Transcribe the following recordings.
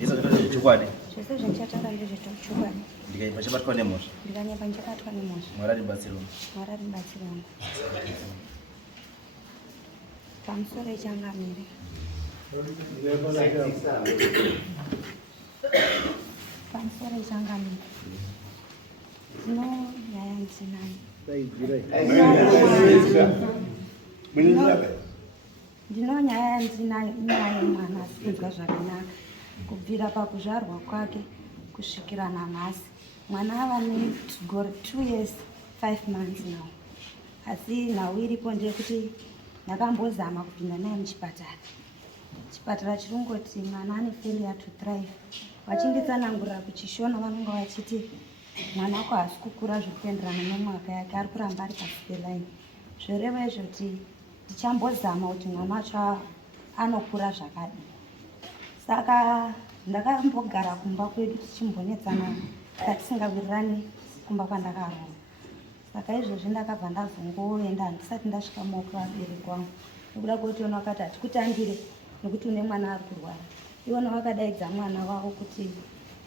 Yesu katoa chokwadi. Zvese zvinchataura ndezvechokwadi. Ndikaimba chabatwa nemhosva. Ndikanyamba ndakabatwa nemhosva. Mwari ndibatsire. Mwari ndibatsire. Pamusoro ichangamire. Pamusoro ichangamire. No nyaya ndinayo. Ndino nyaya ndinayo mwana asinzwa zvakanaka. Kubvira pakuzvarwa kwake kusvikira nanhasi. Mwana ava negore 2 years 5 months now. Asi nhau iripo ndeyekuti ndakambozama kupinda naye muchipatara. Chipatara chirungoti mwana ane failure to thrive. Vachinditsanangurira kuchishona vanonga vachiti mwana wako haasi kukura zviri kuenderana nemwaka yake, ari kuramba ari pasi pelaini. Zvoreva izvo kuti ndichambozama kuti mwana wacho anokura zvakadi. Saka ndakambogara kumba kwedu tichimbonetsana tisingawirirani kumba kwandakaroora. Saka izvozvi ndakabva ndazongoenda ndisati ndasvika maoko abereki wangu. Nekuda kwekuti wakati hatikutambire nekuti une mwana ari kurwara. Iwona vakadaidza mwana wavo kuti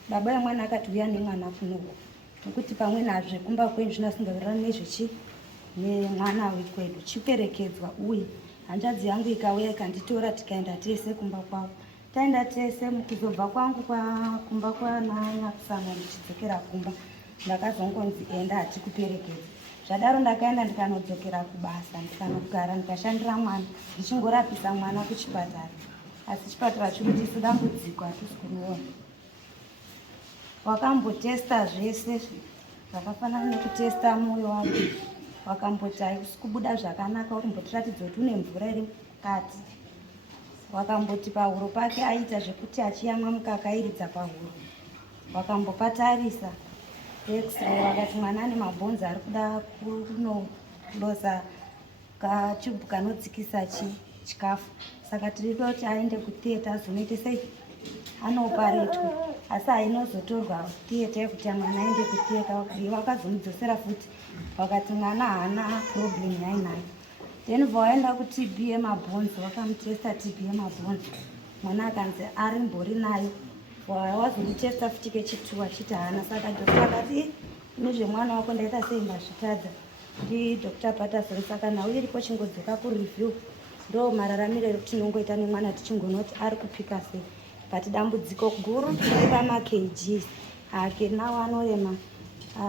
baba vemwana akati uya nemwana kunoku. Nekuti pamweni hazvekumba kwenyu zvinasingawirirani nezvechi nemwana wekwedu. Chiperekedzwa uye hanzvadzi yangu ikauya ikanditora tikaenda tese kumba kwavo. Taenda tese mukuzobva kwangu kumba kwananyakusana ndichidzokera kumba. Ndakazongonzi enda hatikuperekedza. Zvadaro ndakaenda ndikanodzokera kubasa ndikanogara ndikashandira mwana ndichingorapisa mwana kuchipatara. Asi chipatara chirutisi dambudziko hatisi kuruona. Wakambotesta zvese zvakafanana nekutesta mwoyo wake. Wakamboti haisi kubuda zvakanaka, urimbotiratidza kuti une mvura iri mukati. Wakamboti pahuro pake aita zvekuti achiyamwa mukaka airidza pahuro. Wakambopatarisa X-ray vakati mwana ane mabhonzi ari kuda kunodosa kachubhu kanodzikisa chikafu. Saka tirikuda kuti aende kutheatre azonoite sei anoparetwe. Asi hainozotorwa theatre yekuti mwana aende kutheatre. Vakazomudzosera futi vakati mwana haana problem yainayo. Then vaenda kuTB yemabhonzi vakamutesta TB yemabhonzi. Mwana akanzi arimbori nayo. Wazomutesta futi kechitu achiti haana. Saka dhokuta akati nezvemwana wako ndaita sei ndazvitadza ndiDr. Patterson. Saka nhau iripo chingodzoka kureview. Ndo mararamiro etinongoita nemwana tichingonoti ari kupika sei. But dambudziko guru tiri pama-kgs ake nawo anorema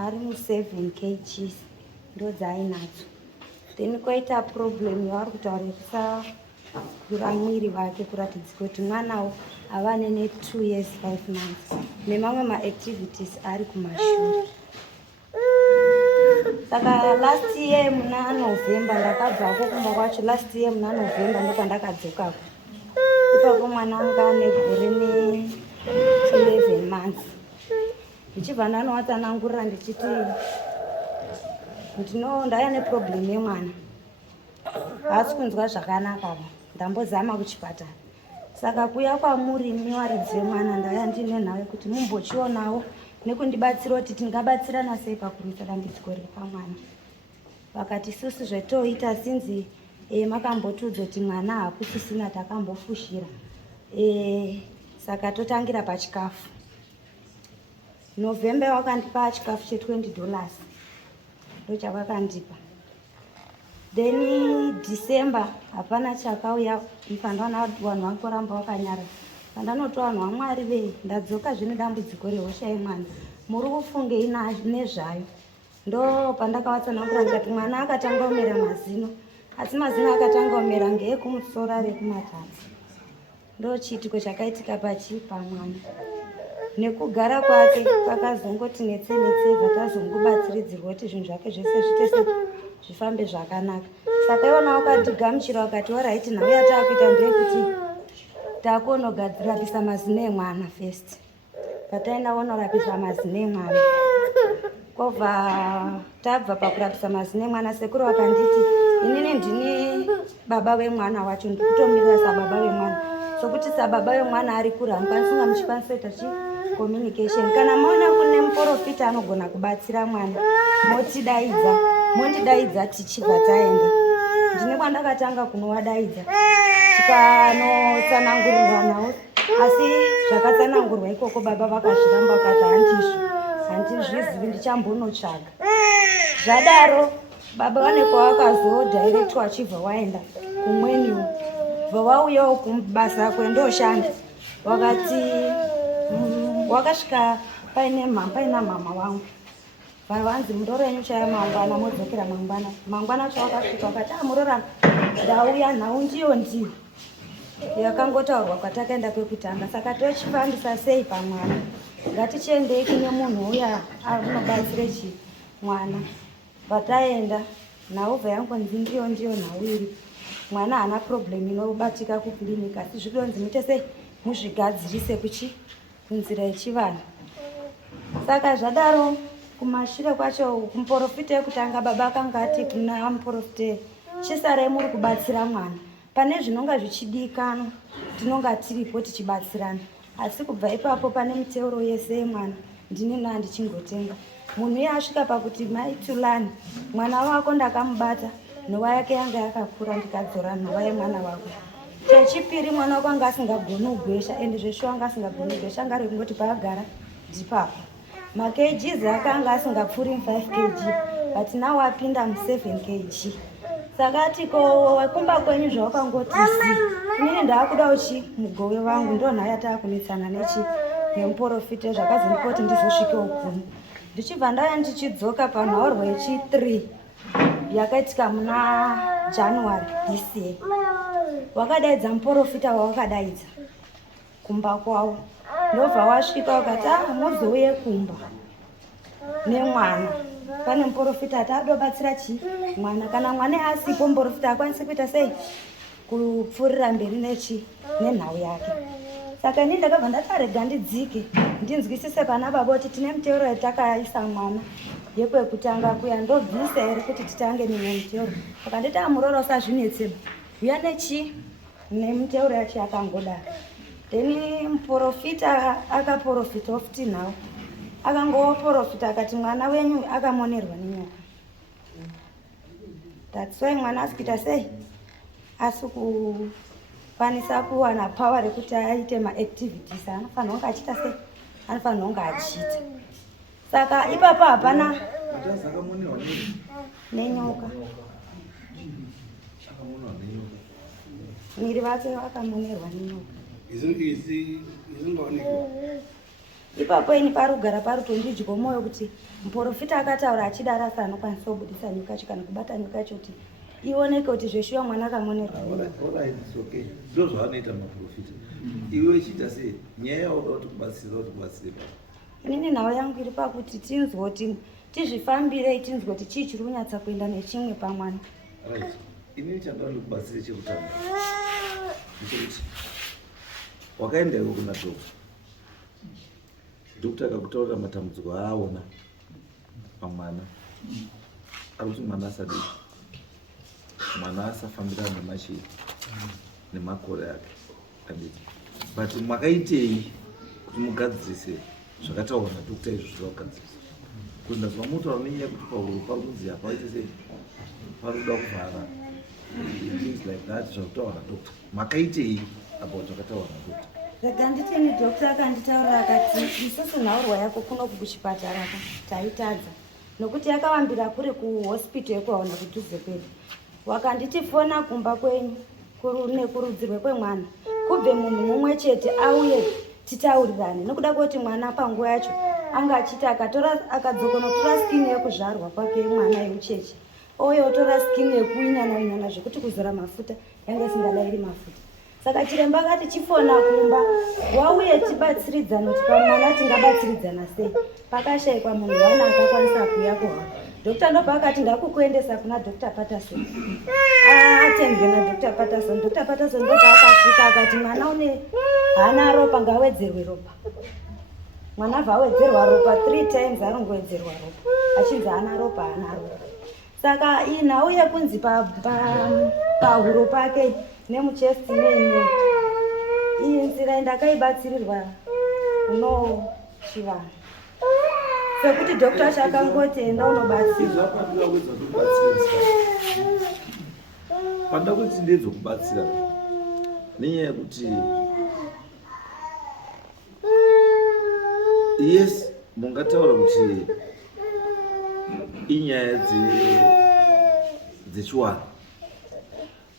ari mu7 kgs ndo dzaainadzo. Then koita problem yavari kutaura kusakura mwiri wake kuratidza kuti mwanawo avane ne2 years 5 months nemamwe maactivities ari kumashure. Saka last year muna November ndakabvako kumba kwacho. Last year muna November ndopandakadzokako. Ipapo mwana anga ane gore ne11 months. Ndichibva ndanowatsanangurira ndichiti ndaya neproblem yemwana haasi kunzwa zvakanaka. Ndambozama kuchipatara. Saka kuya kwamuri niwaridzi wemwana ndaya ndine nhawe kuti mumbochionawo nekundibatsira kuti tingabatsirana sei pakurwisa dambudziko riri pamwana. Vakati isusu zvetoita sinzi makambotudzwa kuti mwana hakusisina takambofushira. Saka totangira pachikafu. November wakandipa chikafu $20 ndochavakandipa. Then December hapana chakauya. Ipandaona vanhu vankoramba vakanyara. Pandanoto vanhu vaMwari vei ndadzoka zvine dambudziko rehosha yemwana. Muri kufungei nezvayo? Ndo pandakawatsanangura ndikati mwana akatanga kumera mazino. Asi mazino akatanga kumera ngeekumusoro ari kumatatu. Ndo chiitiko chakaitika pamwana. Nekugara kwake kwakazongoti netse vatazongobatsiridzirwa kuti zvinhu zvake zvese zvitese zvifambe zvakanaka. Saka iwona wakatigamuchira wakati waraiti nhau yataakuita ndeyekuti takonogadzirapisa mazino emwana first. Pataenda wonorapisa mazino emwana. Kobva tabva pakurapisa mazino emwana sekuru vakanditi inini ndini baba vemwana wacho ndikutomirira sababa vemwana. Sokuti sababa vemwana ari kure hamukwanisi kunga muchikwanisa kuita communication. Kana maona kune muprofita anogona kubatsira mwana mondidaidza tichibva taenda. Ndine kwandakatanga kunovadaidza tikanotsanangurirwa nawo asi zvakatsanangurwa ikoko baba vakazviramba vakati handizvizivi ndichambonotsvaga. Zvadaro baba vane kwavakazodhairektwa achibva waenda kumweniwo vavauyawo kubasa kwendoshanda wakati wakasvika paina mama wangu vanzi muroro yenyu chaya mangwana modzokera mangwana chawakasvika wakati murora ndauya nhau ndiyo yakangotaurwa kwatakaenda kwekutanga saka tochifambisa sei pamwana ngatichiendei kune munhu uya anobatsire mwana pataenda nhaubva yangonzi ndiyo nhau iri mwana haana problem inobatika kuklinika asi zvidonzi muite sei muzvigadzirise kunzira yechivanhu. Saka zvadaro kumashure kwacho kumuprofita yekutanga baba akanga ati kuna muprofita chisarei muri kubatsira mwana pane zvinonga zvichidikana tinonga tiripo tichibatsirana asi kubva ipapo pane miteuro yese yemwana ndini ndichingotenga munhu iye asvika pakuti maitulani mwana wako ndakamubata nhova yake yanga yakakura ndikadzora nhova yemwana wako. Chechipiri mwana wako anga asingagoni kugwesha ende zvesho anga asingagoni kugwesha anga rekungoti paagara ndipapo makgs akanga asingapfuuri 5 kg but now apinda 7 kg. Saka tiko kumba kwenyu zvawakangoti inini ndaakuda mugove wangu ndo nhaya taakunetsana nemuprofita zvakazonipoti ndizosvikewo gumi ndichibva ndauya ndichidzoka panhaurwa yechi3 yakaitika muna January this year. Wakadaidza muprofita wawakadaidza kumba kwawo ndobva wasvika wakati muzouye kumba nemwana pane muprofita ati adobatsira mwana kana mwana asipo muprofita akwanisi kuita sei kupfuurira mberi nenhau yake. Saka ini ndakabva ndatarega ndidzike ndinzwisise pana baba kuti tine miteuro yatakaisa mwana yekwekutanga kuya ndobvisa here kuti titange mimwe miteuro akanditi amuroro sazvinetseba uya nemuteuro yacho yakangodaro then muprofita akaprofita ofuti nhau akangoprofita akati mwana wenyu akamonerwa nenyoka. That's why mwana asikuita sei asi kukwanisa kuwana power rekuti aite maactivities anofanira kunge achiita sei anofanira kunge achiita. Saka ipapo hapana nenyoka miri vake vakamonerwa nenyoka ipapo ini parugara parutondidywa mwoyo kuti muprofita akataura achidaro asi anokwanisa kubudisa nyoka yacho kana kubata nyoka yacho kuti ioneke kuti zveshuwa mwana akamonerwa ndo zvavanoita maprofita iwe uchiita sei nyaya yauda kuti kubatsire inini nhau yangu iri pakuti tinzwoti tizvifambirei tinzwoti chii chiri kunyatsa kuenda nechimwe pamwana. Inini chandoda ndikubatsire chekutanga ndechekuti wakaendawo kuna dhokta akakutaurira matambudziko aaona pamwana ari kuti mwana asadii mwana asafambirana nemashiri nemakore ake anditi but makaitei kuti mugadzirise zvakataurwa nadhokta izvo zvakagadzirisa kuti ndazva mutaura nenyaya kuti pahuro pari kunzi hapaite sei parikuda kuvhara things like that zvakutaura nadhokta makaitei about zvakataurwa nadhokta. Rega nditini dhokta akanditaurira akati isusu nhaurwa yako kuno kuchipatara taitadza nokuti yakavambira kuri kuhospital yekuwaona kudhuze kwedu wakanditi fona kumba kwenyu nekurudzirwe kwemwana kubve munhu mumwe chete auye titaurirane nokuda kuti mwana panguva yacho anga achita akadzokonotora skini yekuzvarwa kwake mwana yeucheche ouye otora skini yekuinyana zvekuti kuzora mafuta yanga isingadairi mafuta. Saka chiremba akati chifona kumba wauye tibatsiridzana kuti pamwana tingabatsiridzana sei pakashayikwa munhu wana akakwanisa kuuya kuhwa. Dhokta ndobva akati ndakukuendesa kuna Dr. Patterson atendwe naDr. Patterson. Dr. Patterson ndobva akasvika akati mwana une haana ropa ngawedzerwe ropa. Mwana vawedzerwa ropa 3 times arongowedzerwa ropa achinzi haana ropa haana ropa. Saka inhau yekunzi pahuro pake nemuchesti neine iyi nzira ndakaibatsirirwa kuno chivanhu sekuti dhokta acho akangoti enda unobatsira panda kuti ndedzokubatsira nenyaya yekuti yes mungataura kuti inyaya dzechiwanhu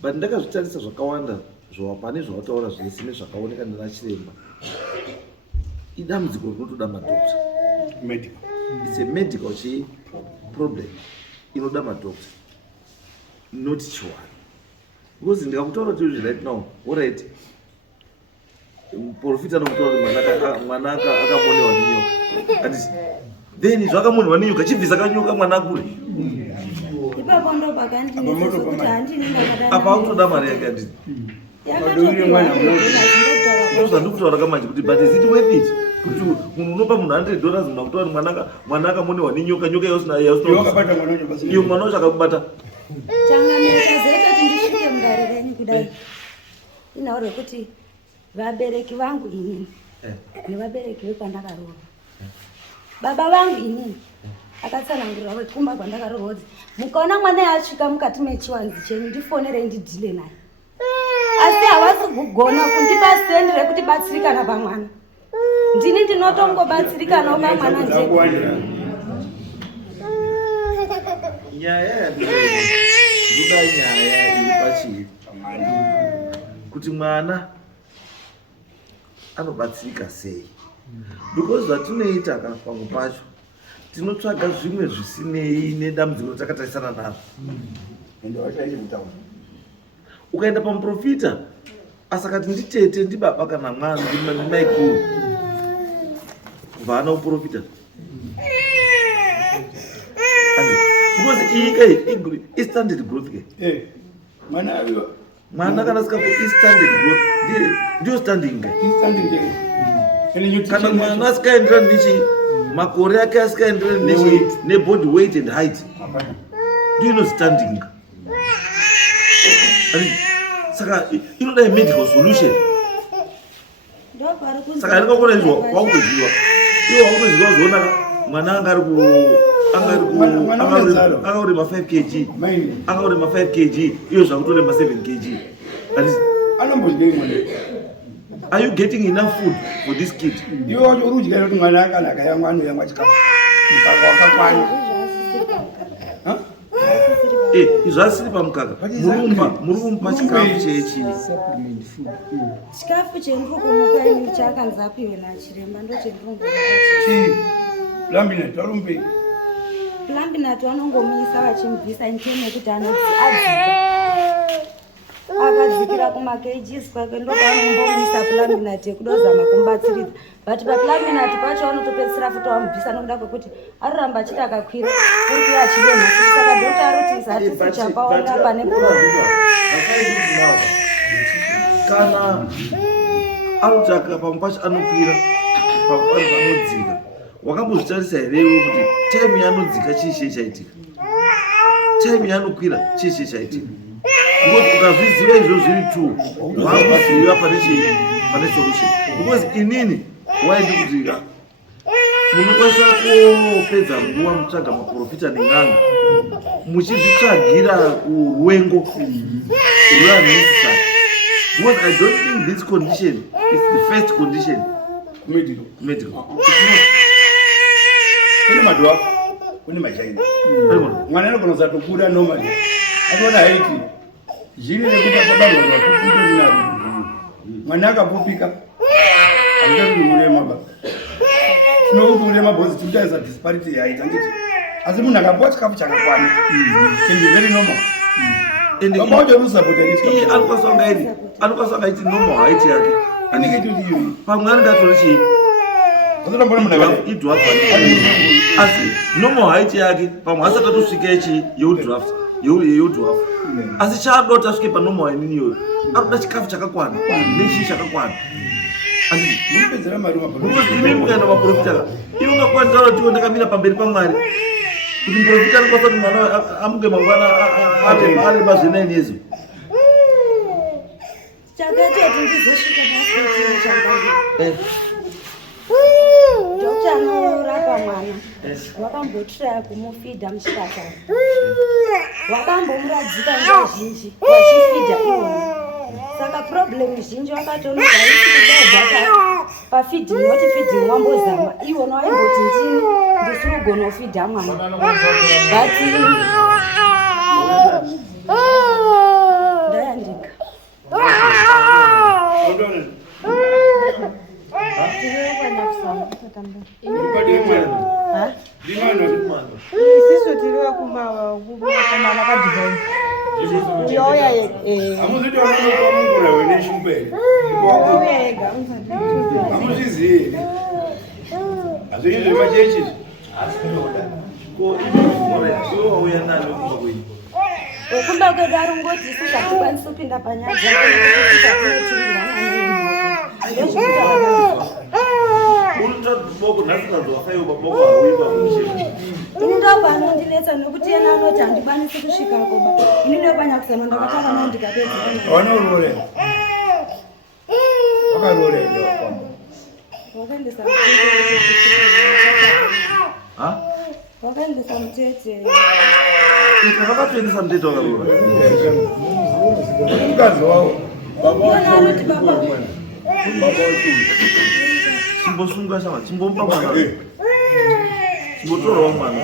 but ndakazvitarisa zvakawanda zvapane zvawataura zvese nezvakaoneka nana chiremba idambudziko rinotoda madokta it's a medical problem inoda madokta not chiwanhu because ndikakutaura kuti right now alright muprofita anokutaura kuti mwana akamonewa nenyoka and then zvakamonewa nenyoka chibvisa kanyoka mwana akure ipapo ndo pakandinesa kuti handini ndakadana apa akutoda mari yake handini ndokutaura kamanje kuti but is it worth it kuti munhu unopa munhu $100 muna kutaura mwana akamonewa nenyoka nyoka iyo mwana wacho akakubata changamikazoita kuti ndisvike mudare renyu kudai inaurwe kuti vabereki vangu inini nevabereki vekwandakaroorwa baba vangu inini akatsanangurira kuti kumba kwandakaroorwa kuti mukaona mwana yasvika mukati mechiwanzi chenyu ndifonerei ndidhile naye asi havasi kugona kundipa sendi rekuti batsirikana pamwana ndini ndinotongobatsirikanawo pamwana njeko nyaya yandoda nyaya iripachii kuti mwana anobatsirika sei because zvatinoita kana pamwe pacho tinotsvaga zvimwe zvisinei nedambudziko takatarisana nazvo ukaenda pamuprofita asakati nditete ndibaba kana mwana ndimaikuru vana uprofita because iyi istandard growth ke mwana kana sikapo istandard growth ndio standing kana mwana asikaenderani nechi makore ake asikaenderani nechi nebody weight and height ndio ino standing saka inoda medical solution saka ndikakona izvo wakutoziva iwo wakutoziva zvoona mwana angaurema 5 kg angaurema 5 kg iyo zvakutorema 7 kg are you getting enough food for this kid iwo urudya kuti mwana akanaka yamwana yamwa chikafu mukaka wakakwana izvo asiri pamukaka muri kumupa chikafu chechi chikafu chendiri kumupa ini chakanzi apiwe nachiremba ndo chendiri kumupa plambinat varumbe plambinat vanongomuisa vachimubvisa inteni yekuti anoadzika akadzikira kumakgs kwake ndokwaanombomisa plambinat yekudozama kumubatsiridza but paplambinat pacho vanotopedzisira futi vamubvisa nokuda kwekuti aroramba achiti akakwira uri kuya achidonha futi saka dokta aroti hatisi chapaona pane kana arotaka pamwe pacho anokwira pamwe anodzika wakambozvitarisa herewo kuti time yaanodzika chii chaitika time yaanokwira chii chaitika because ukazviziva izvo zviri tu wakuziva pane solution because inini waindi kutika munokwanisa kupedza nguva mutsvaga maprofita nen'anga muchizvitsvagira urwengo rwanesisa because I don't think this condition is the first condition medical. Kune madwa kune majaina mwana anogona kuzatokuda normally atona haiti zviri rekuti baba ndo akukuto ndinaro mwana akapopika andiri urema baba tinokuti urema bozi tutaisa disparity yaita ngiti asi munhu akapuwa chikafu chakakwana and very normal baba wacho rusapotaiii anokwasaga iti normal height yake anenge ituti iyo pamwe anengatori chii asi normal height yake pamwe asati atosvika ichi yeudhaft asi chaadoti asvike panormal inini iyoyo anoda chikafu chakakwana nechii chakakwana imi mukaenda maprofita iwe ungakwanisa kuti iwe ndakamira pamberi pamwari kuti muprofita anokwanisa kuti mwana amuke mangwana areba zvenainezo chakatoti ndizosvika dokta anorapa mwana wakambotraya kumufidha muchipatara wakambomuradzika nguva zhinji wachifidha iwona saka problem zhinji wakatonogaisikudaidhaka pafidhingi wati fidhingi wambozama iwona waimboti ndini ndisiri kugona kufidha mwana but ndayandika isiso tiriwa kumana kadivine uyauya ega amuzvizivi hazvinyi zvemachechi wekumba kwedu arungoti isu zvatikwanisi kupinda panyaya ini ndopanondinetsa nekuti yena anoti handikwanisi kusvika koba ini ndopanyakusana ndakatanga nao ndikapedza wanourore wakarore wakaendesa mutete vakatoendesa mutete wakarora mukazi wavo iona anoti baba chimbosunga shama chimbompa mwana chimbotorawo mwana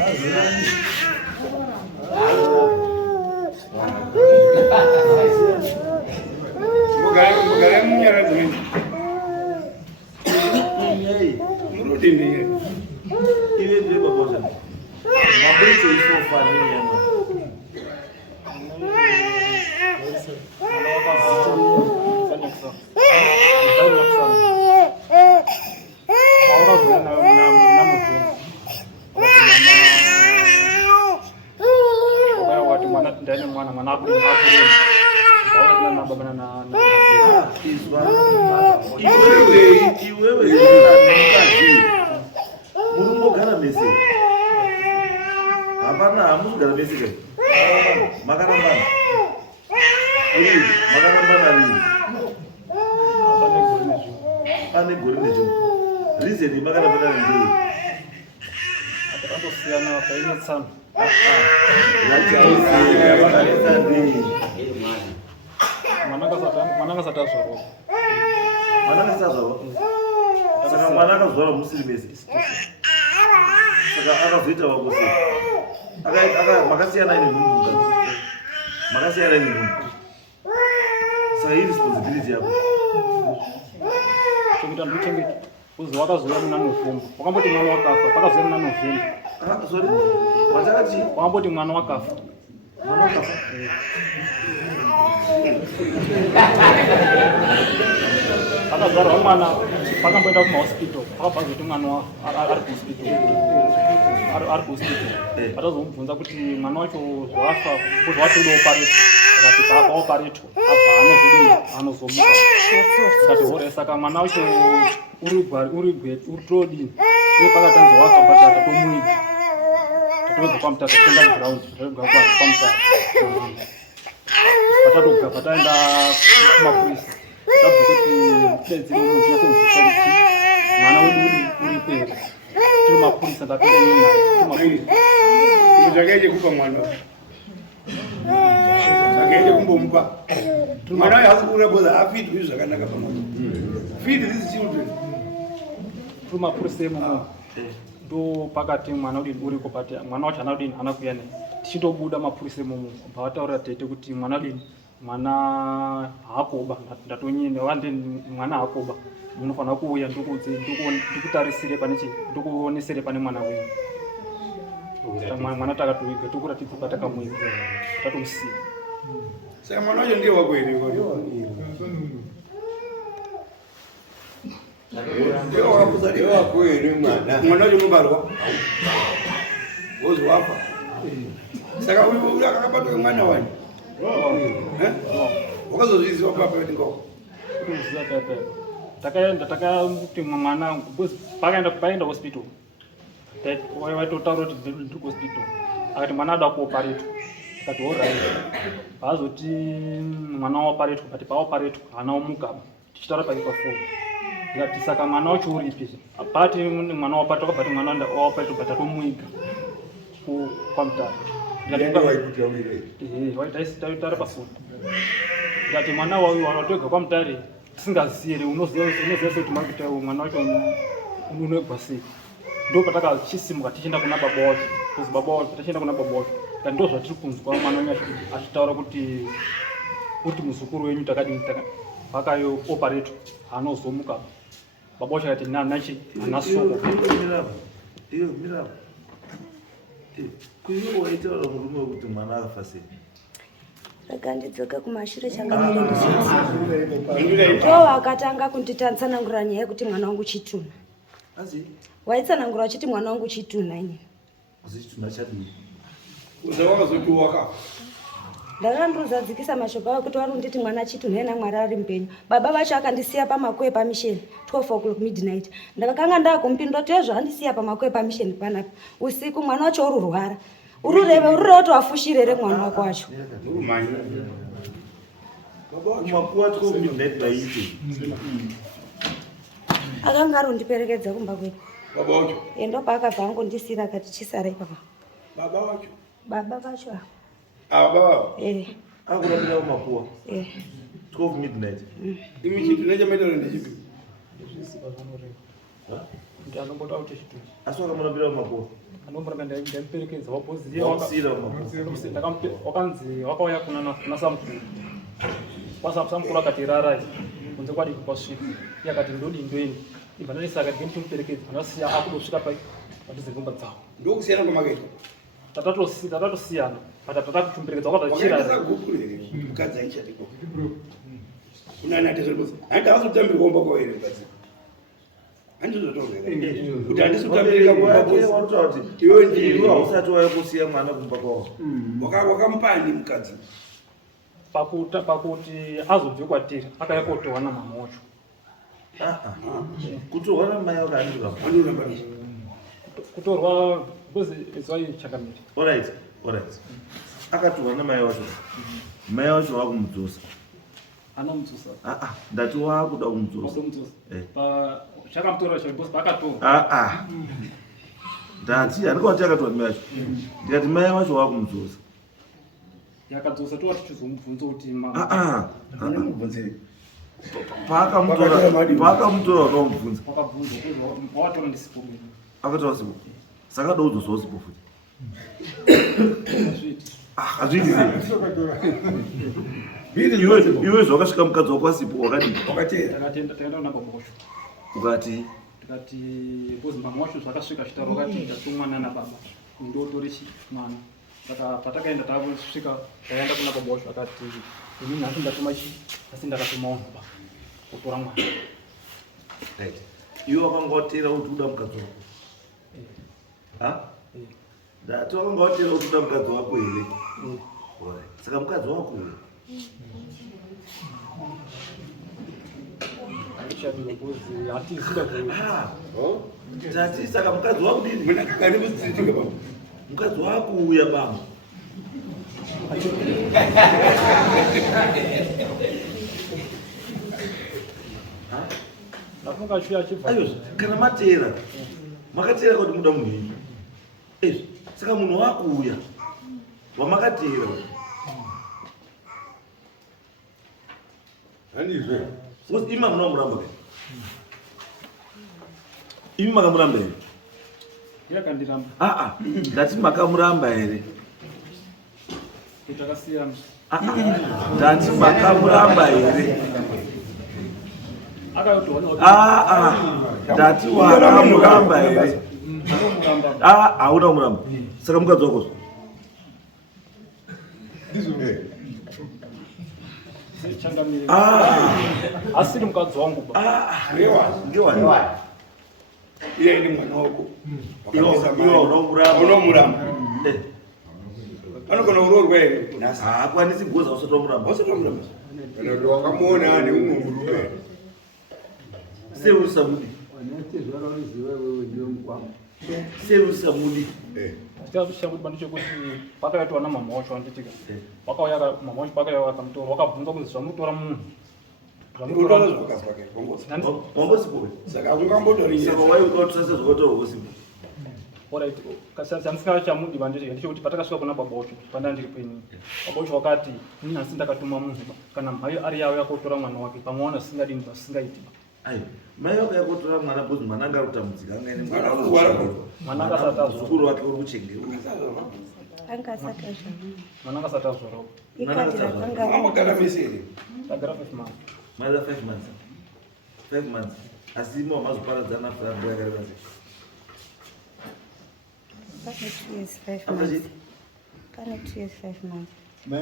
mugare munyara dzimwe murudini ive ndiye babosha mabritso isofaniyama murumbogara mese hapana hamuzogara mese makarambana rini pane gori nezvimwe rizeni makarambana ndei akatosiyana painetsana mwana akasati azvarwa mwana akasazvarwa saka mwana akazvarwa musiri mese saka akazoita vakose makasiyana ine nhumbu makasiyana ine nhumbu saka hii responsibility yako chekuita ndochengeta uzi wakazouya muna novemba wakamboti mwana wakafa pakazouya muna novemba sorry watakati wakamboti mwana wakafa mwana wakafa akazvarwa mwana pakamboenda kumahospital pakabva zoti mwana ari kuhospital atazomubvunza kuti mwana wacho zvafa zvatodopareto akati paakaopareto abva anozomuka akati hore saka mwana wacho uri todini uye pakatanzi wafa but atatomuika tatobva pamutata tenda muground pamutata pataenda kumapurisa tabva kuti dedziro muntu yatomuzisa kuti mwana wedu uri peri tiri mapurisa ndapinda nyinayo zvakaite kupa mwana zvakaite kumbomupa mwana wayo hasi kuona boza afidwi zvakanaka pamwana feed these children tiri mapurisa emomo ndo pakati mwana udini uriko pati mwana wacho ana udini ana kuya naye tichindobuda mapurisa emomo bva vataurira tete kuti mwana udini mwana haakoba ndatonyine wande mwana haakoba munofanira kuuya ndikutarisire pane chii ndikuonesere pane mwana wenyu mwana takatoiga tokuratidza patakamuiga tatomusiya saka mwana wacho ndiye wako here mwana wacho mubarwa wozi wafa saka uyu akakabatwa kemwana wani wakazozviziva papa ndingao kuziva paipai takaenda takakuti mwana paenda hospital waitotaura kuti ndiri kuhospital akati mwana ada kuoparetwa akati orai haazoti mwana waoparetwa but paoparetwa hana omukaba tichitaura pake pafoni ikati saka mwana wacho uripi pati mwana waoparetwa kabati mwana waoparetwa but atomuiga kwamutara taitaura pafoni ikati mwana watoga kwamutare tisingaziye unoziya kuti makuita mwana wacho unogwasika. Ndo pataka chisimuka tichienda kuna baba wacho kuzi baba wacho tichienda kuna baba wacho kandi ndo zvatiri kunzwa mwana wangu achitaura kuti muzukuru wenyu takadini pakayo operator anozomuka baba wacho akati nachi anasoko iyo mira kuyo waitaura murume kuti mwana akafa sei akandidzoka kumashure changamiro akatanga kunditsanangura nyaya yekuti mwana wangu chituna waitsanangura achiti mwana wangu chituna ini chituna chadii ndakandozadzikisa mashoko avo kuti warunditi mwana chituna ena mwari ari mupenyu. Baba vacho akandisiya pamakwe pamisheni 12 o'clock midnight. Ndakakanga ndakumupindura kuti yezvaandisiya pamakwe pamisheni panapa usiku mwana wacho ururwara urureve ururoti wafushirere mwana wako wacho akanga arondiperekedza kumba kwedu endo paakabva angondisira akati chisarai papa baba vacho akurapira kumakuwa 12 midnight imi chituna chamaitaura ndechipi anombota kuti chituna asi wakamurapira kumakuwa anomboranga ndaimuperekedza wakanzi wakauya kuna samukuru kwasamukuru akati rarai kunze kwadi kwasvika iye akati ndodi ndoeni ibva ndadisa akati ndimumuperekedza andasiya akudosvika padizirumba dzavo ndokusiyana kwamakaita tatatosiyana patata kutumberekedza wakabva mukadzi aichadiko kunani atezvekuzi handi asutambirwa kumba kwawaire mukadzi kuti handisutambirika iwe hausati waya kusiya mwana kumba kwavo wakamupani mukadzi pakuti azobve kwatiri akaya kotorwa namama wacho kutorwa namai wako andoramba kutorwa because izwai chakamiri alright akatorwa namai wacho mai wacho wakumudzosa anomudzosa ndati wakuda kumudzosa chakamutora because pakatorwa ndati handikati akatorwa namai wacho ndikati mai wacho wakumudzosa yakadzosa towa tichizomubvunza kuti pakamutora wakamubvunza wawatora ndisipo akataura sipo saka da udzosawo sipo futi hazviti iwe zvakasvika mukadzi wako asipo wakadii takaenda kuna baba wacho ukati tikati because mama wacho zvakasvika chitaura wakati ndatomwana nababa ndotore mwana saka patakaenda tasvika taenda kuna baba wacho akati ini nhasi ndatoma asi ndakatomawo baba kutora mwana iwe wakanga watera kuti uda mukadzi wako ndati wakanga watera kuti uda mukadzi wako here saka mukadzi wako uyo tati saka mukadzi wako dini mukadzi wako uya baba kana matera makatera kuti muda munhu saka munhu wako uya wamakatera ima munomuramba kai imi makamuramba here yakandiramba ndati makamuramba here takasiyana ndati makamuramba here ndati wakamuramba here hauna kumuramba saka mukadzi wakozvo asiri mukadzi wangu ngewani iye ndi mwana wako unomuramba anogona urorwa here hakwanisi kugoza usati wamuramba wakamuona ane umwe murume seusamudi seusamudi chikuti pandichokuti pakayatwa namama wacho anditika wakauya mama wacho pakauya wakamutora wakabvunza kuti zvamutora munhu wangosipo saka ungambotori saka waiukatusase zvakataura wosipo Alright, kasanzika chamudi bandiri ndicho patakasvika kuna baba wacho pandandiri penyu. Baba wacho wakati nini asi ndakatuma munhu kana mai ari yawo yakotora mwana wake pamwana singadini pasingaiti. Ayo, mai wake yakotora mwana bhozi mwana anga rutambudzika anga ine mwana akasata zukuru wake uri kuchengera. Angasata zvavo. Mwana akasata zvaro. Ikati rakanga Magara meseri. Tagara 5 months. Maza 5 months. 5 months. Asi mo mazoparadzana fara yakareba sei. 2 years 5 months. Pane 2 years 5 months. 2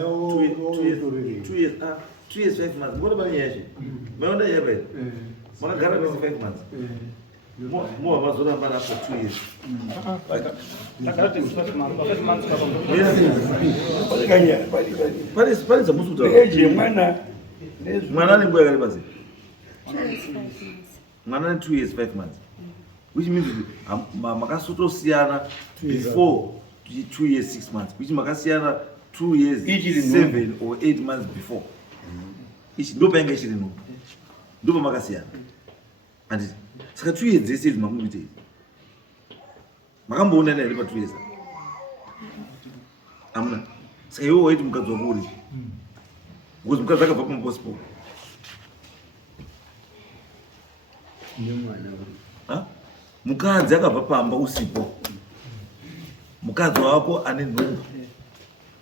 years 5 months. Mbona bani yashe? Maona yabe. Makagara kwese 5 months. Mo mazoramba na for 2 years. Tagara 5 months kakombo. Pari zamusuta. Mwana ni nguwa yakareba sei. 2 years 5 months. Mwana ni 2 years 5 months. Which means makasotosiyana before 2 years 6 months, which makasiyana 2 years 7 or 8 months before. Ichi ndo painga ichiri no. Ndo pamakasiyana. Andi saka 2 years dzese idzi makumboita idzi. Makamboona ere pa 2 years. Amuna. Saka iwo waiti mukadzi wako uri. Because mukadzi akabva pamuposipo. Mukadzi akabva pamba usipo. Mukadzi wako ane nhumbu.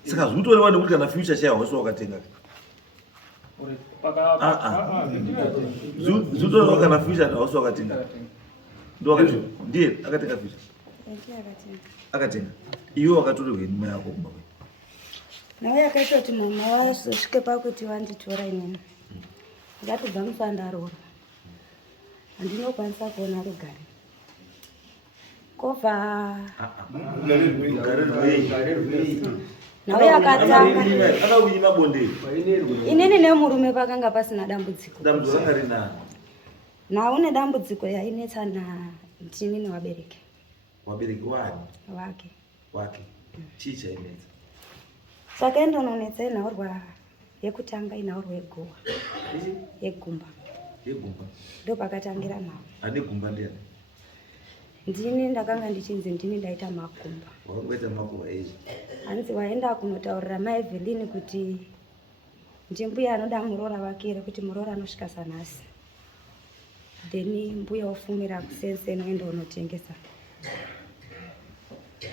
Saka zvinotorewa nekuti kana future chaiyo hausi wakatenga. Zvinotorewa kana future hausi wakatenga. Ndo wakati ndiye akatenga future. Akatenga. Iwe wakatorerwa nhumbu yako kumba. Nawe yakaita kuti mama wasvike pakuti wanditora inini. Ngatibva mufandarora. Andinokwanisa kuona rugare. Kova nawe yakatanga akaunyima bonde inini nemurume pakanga pasina dambudziko. Dambudziko rakarina Naune dambudziko yainetsa ndini newabereki. Wabereki wake chii chainetsa? Saka indononetsa inaurwa yekutanga inaurwa yegumba. Ndo pakatangira nawo. Ane gumba ndiani? Ndini ndakanga ndichinzi ndini ndaita makumba. Wakamboita makumba eji? Hanzi waenda kunotaurira mai Evelyn kuti ndimbuya anoda murora wake kuti murora anosvika sanhasi. Then mbuya ofumira kusense noenda unotengesa.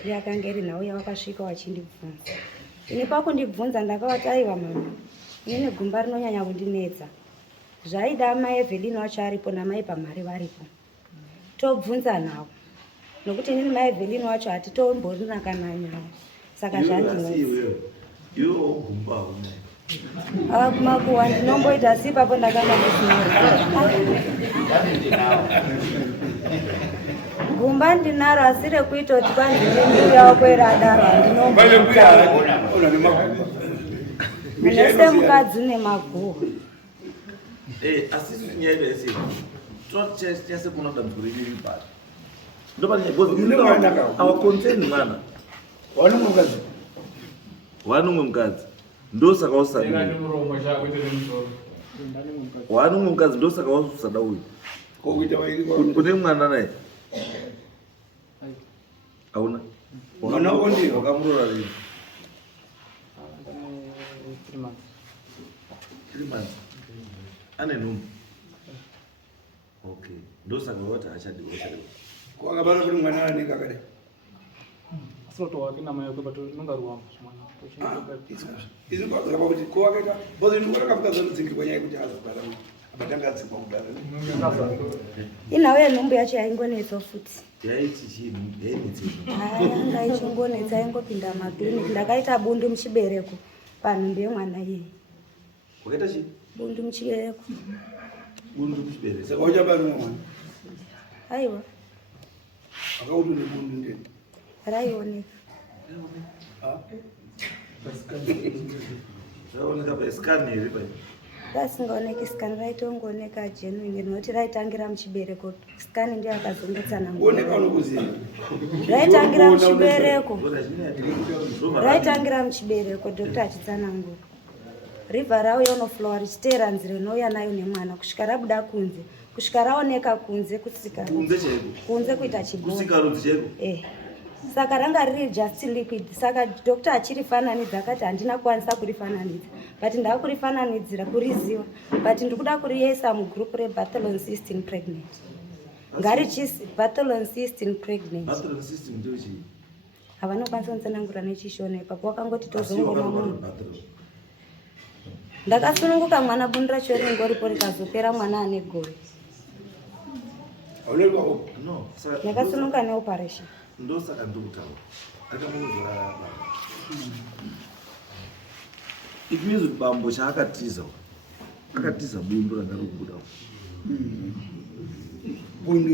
Yakanga iri nhauya wakasvika wachindibvunza. Ini pakundibvunza ndakavati aiwa mama, ini gumba rinonyanya kundinetsa. Zvaida mai Evelyn wacho aripo namai Pamari varipo. Tobvunza nawo. Nokuti nini mai Evelyn wacho hatitomborina kana nyawo. Saka zvandinotsa. Iwe gumba une. Makuwa ndinomboita sipapo ndakanga ndisinaro. Gumba ndinaro asi rekuita kuti kwandimbuya wako ere adaro handinomboita. Nese mukadzi nemaguwa. Asisi nyaya yese. Chase kuna dambudziko riri bad. Ndo pali nyaya our concern mwana. Wanumwe mukadzi. Ndo saka usana. Wanumwe mukadzi ndo saka usada uyu. Kune mwana naye. Auna. Mwana wako ndiye wakamurora lini? 3 months. 3 months. Ane nhumbu. Okay. Ndo saka wati achadiwa. Kwakabara kuti mwana anenge akadai. Asoto wake na mayo kwa tununga ruwangu mwana. Izi kwazaka pakuti kwakaita bozi ndikora kafuka dzingirwa nyaya kuti azobara. Abatanga dzingwa kudara. Inawe nhumbu yacho yaingonetsa futi. Yaiti chini, yainetsa. Anga ichingonetsa yaingopinda makliniki. Ndakaita bundu muchibereko panhumbu yemwana iye. Wakaita chii? Bundu muchibereko. Bundu muchibereko. Saka uchabara mwana. Aiwa. Akauti ne bundu ndeni. Raioneka. Raioneka pa scan iri pa. Rasingaoneki scan raitongooneka genuine noti raitangira muchibereko. Scan ndiyo akazongotsana. Oneka unokuziva. Raitangira muchibereko. Raitangira muchibereko Dr. achitsanangura. River rauya unoflowa richiteera nzira inouya nayo nemwana kusvika rabuda kunze. Kusvika raoneka kunze kutsika. Kunze chaiko. Kunze kuita chigoro. Kusika rudzi chaiko. saka ranga riri just liquid. Saka doctor achirifananidza akati handina kwanisa kurifananidza, but ndakurifananidzira kuriziva, but ndikuda kuriisa mugroup rebathlon cyst in pregnant. Ngari chisi bathlon cyst in pregnant. Bathlon cyst ndio chii? Havanokwanisa kunzanangura nechishona ipapo wakangoti tozongona munhu. Ndakasununguka mwana bundi racho ringoripo rikazopera mwana ane goyo. No, ndakasununguka neoperation. Ndo saka ndokutaura akamunzwa it means kuti bambo chaakatiza bundu ranga rikubuda bundu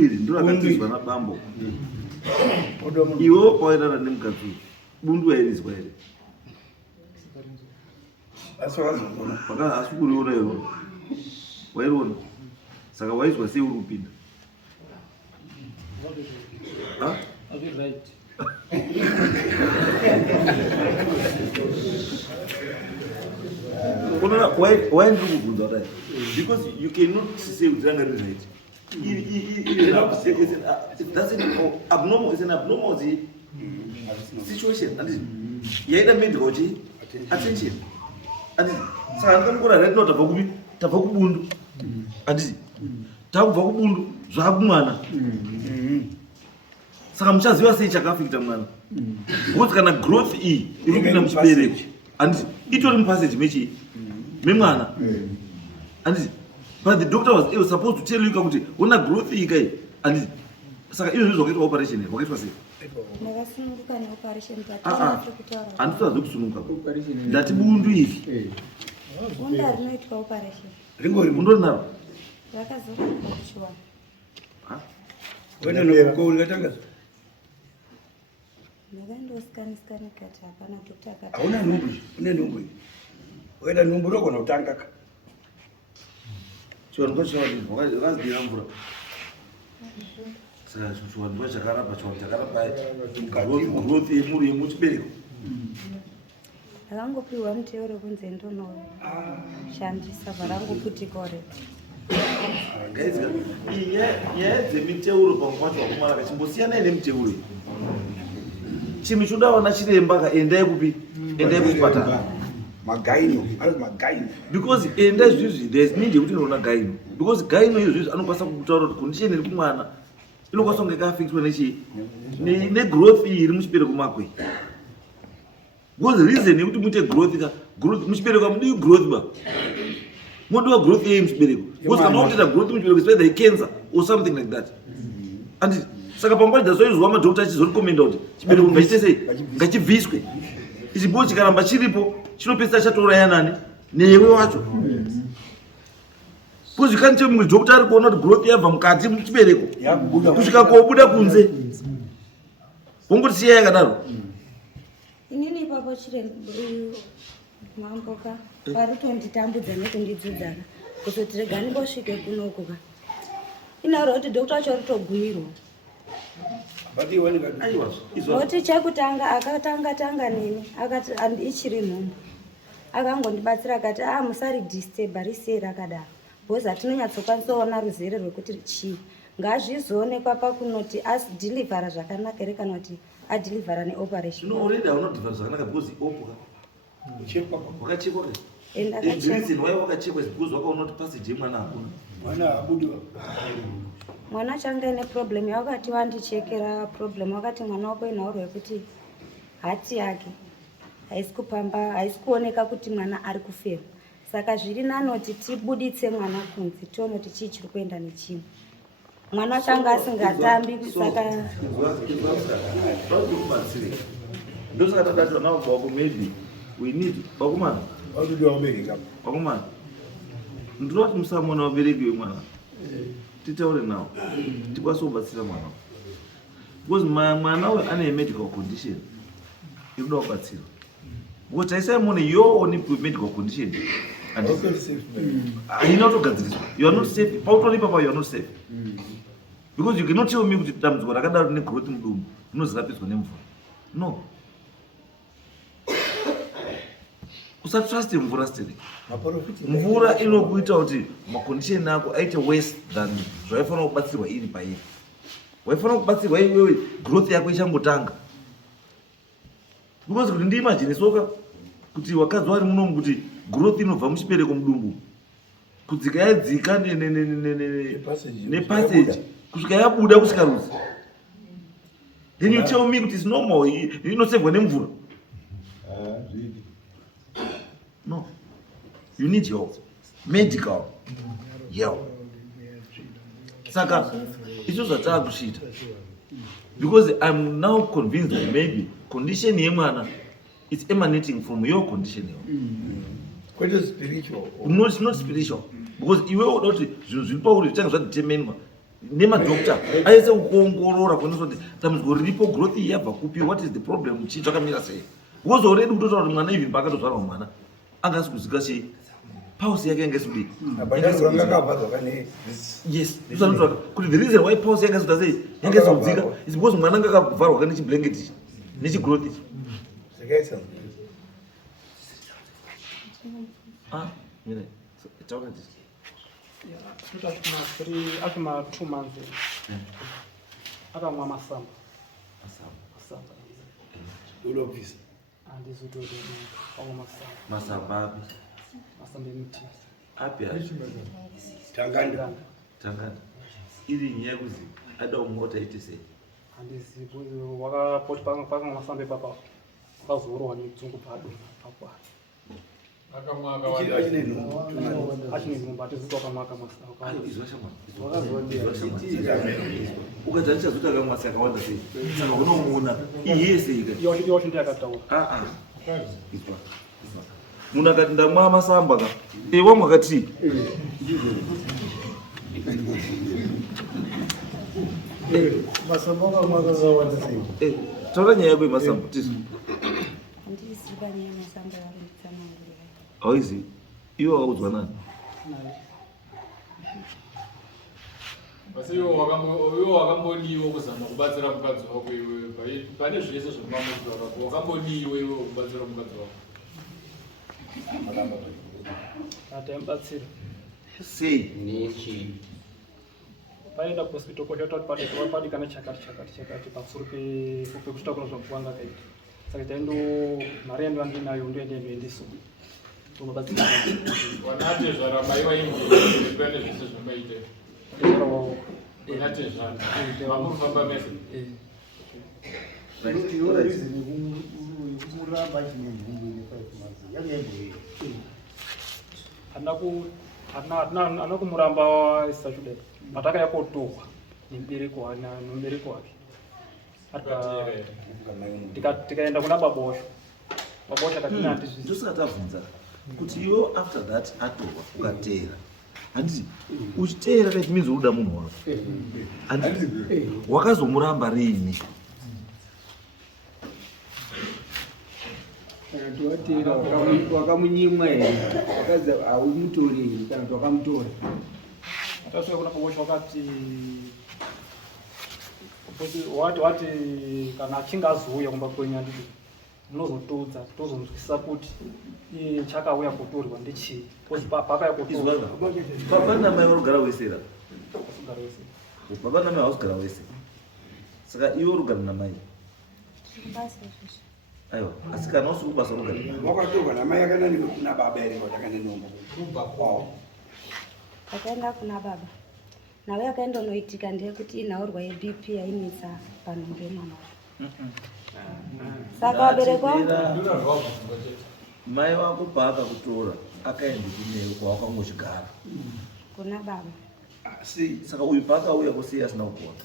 iri ndo rakatizwa nabambo. Iwo wairara nemukadzi bundu wairizwa ere? Asi kuriona iro wairiona, saka waizwa sei uri kupinda? Why ndiri kubvunza kudai? Because you cannot say kuti ranga riri right. That's an abnormal, it's an abnormal situation. Yaida medical attention. Saka ndikangora right now tabva kubundu. Handiti takubva kubundu zvakumwana. Saka muchaziva sei chakafika mwana. Because kana growth iyi iri kupinda muchibereko, handiti itori mupassage mechi memwana. Handiti but the doctor was supposed to tell you kuti una growth iyi kai. Handiti saka izvo zvizvo wakaitwa operation here, wakaitwa sei? Ndakasununguka neoperation handitoazve kusununguka ndati bundu iri bunda rinoitwa operation ringori undori naro rakazokuchiwa wenanokoulatangaza ndakandosikanisika kati hapana dokta akati hauna nhumbu une nhumbu uenda nhumbu rogona kutangaka chiwanwa chakazidira mvura saka chiwanwa chakarapa growth yemuri yemuchibereko. ndakangopiwa muteuro kunze ndonoshandisa varangoputika already. Nyaya dzemiteuro pamwe pacho wakumara kachimbosiyana nemuteuro chimi chodawana chiremba endai kupi endai kuchipatara magaino because endai zvizvi there's need yekuti inoona gaino because gaino iyo zvizvi anokwanisa kutaura kuti condition iri kumwana inokwanisa kunge kafixwa negrowth iyi iri muchibereko makwe. Because reason yekuti muite growth muchibereko amudi growth ba modiwa growth yei muchibereko because kana wakuita growth muchibereko it's either cancer or something like that. And saka panguva dzasoizwa madhokta achizorekomenda kuti chibereko ngachiite sei ngachibviswe. Ichipo chikaramba chiripo chinopedzisa chatouraya nani newe wacho. Because you can't tell me doctor ari kuona kuti growth yabva mukati muchibereko kusvika kobuda kunze wongoti siya yakadaro. inini ipapo mamboka varitonditambudza nekundidzodzana kuzoti rega ndingosvike kunokuka inaura kuti dokta wacho ritogwirwa noti chekutanga akatanga nini akati ichiri nhumbu akangondibatsira akati musaridisturba risei rakadaro bhozi hatinonyatsokwanisa ruzere rwekuti chii ngazvizoonekwa pakunoti asidhilivhara zvakanaka ere kana kuti adhilivhara neoperation. No, already I will not develop zvakanaka because opoka wakachekwa the reason why wakachekwa is because wakaona kuti passage yemwana hakuna mwana changa ine problem yakati wandichekera problem wakati mwana wako inhauro yekuti hati yake haisi kupamba haisi kuoneka kuti mwana ari kufema saka zviri nanoti tibuditse mwana kunze tione kuti chii chiri kuenda nechimwe mwana changa asingatambi saka ndosaka tadati vana vako maybe we need vakomana ndinoti musamona vabereki vemwana titaure nawo tikwanisa kubatsira mwana because mwana we ane medical condition inoda kubatsirwa because taisaimone your own medical condition haina kutogadziriswa you are not safe pautoripa pa you are not safe because you cannot tell me kuti dambudziko rakadaro negrowth mudumbu rinozirapidzwa nemvura no usatrust mvura steri mvura inokuita kuti macondition ako aite worse than zvaifanira kubatsirwa iri pairi waifanira kubatsirwa iwewe growth yako ichangotanga. Because kuti ndiimagine soka kuti wakadzi vari munomu kuti growth inobva muchibereko mudumbu kudzika yadzika nepassage kusvika yabuda kusvika ruzi. Then you tell me kuti it's normal, inosevwa nemvura. No, you need help, medical help. Saka icho zvatakushita, because I'm now convinced that maybe condition yemwana it's emanating from your condition. Quite spiritual. No, it's not spiritual. Because iwe uda kuti zvinhu zviri pauri zvitanga zvadeterminwa nemadokta aise kuongorora kuonesa kuti dambudziko riripo growth iyi yabva kupi, what is the problem, chii zvakamira sei. Because already kutotaura kuti mwana even paakatozvarwa mwana angasi kuzika chii, pause yake yanga isudi. Yes, kuti the reason why pause yanga isuda sei yanga isodzika is because mwana anga akavharwa kana chiblanket nechigrowth ichi. Mira, taura this. After 2 months, akamwa masamba. Masamba emiti. Api Tanganda. Iri nyaya kuzi ada umota iti sei. Handisi wakapoti paka masamba papa. Wakazorwa nedzungu pado papa. Ukadzanisha zuta kamwasi akawanda sei saka unomuona iyese iyo ndiyakataura munhu akati ndamwa masamba ka wamwakati Masamba akawanda sei taura nyaya yako yemasamba tisu Ndisiba nyaya masamba yaritsamangirira. Hauizi iwe wakaudzwa nani? Basi iwe wakamboniwe kuzama kubatsira mukadzi wako iwe pane zvese zvemamudzi wako wakamboniwe iwe kubatsira mukadzi wako. ataimubatsira sei nechi paenda kuhospital kochata kuti padikana chakati pamusoro pekuchitakura zvakuwanga kaita saka taindo mari yandiva ndinayo ndoendeso tonobatsira Wanatezvara mai vainge pane zvese zvamaite tezvara wavo wanatezvara vamurufamba mese hana kumuramba isachude mataka yakotohwa nemubereko wake tikaenda kuna babosho akatina handizvii ndosati abvunza kuti iwe after that atorwa ukateera handiti uchiteera that means uruda munhu wako handiti wakazomuramba riini watera wakamunyimwa here akadzi haumutori here kana kuti wakamutora tasvika kuna babosho wati kana achinge azouya kumba kwenyu handiti munozotodza tozonzwisisa kuti iye chakauya kutorwa ndechii pakauya kutorwa baba namai varugara wesera kugara wese baba namai havazogara wese saka iwe urugara namai Basi izvozvo. aiwa asi kana usi kubasa urugara wakatorwa namai akananiwe kuna baba here kwatakanenoma kubva kwawo Akaenda kuna baba. Nawe akaendonoitika ndeyekuti inhaurwa yeBP yainetsa panhumbu yemwana wake. Saka wabereki wangu mai wako paakakutora akaenda kunewe kwawakangochigara kuna baba. saka uyu paakauya kusiya asina kupona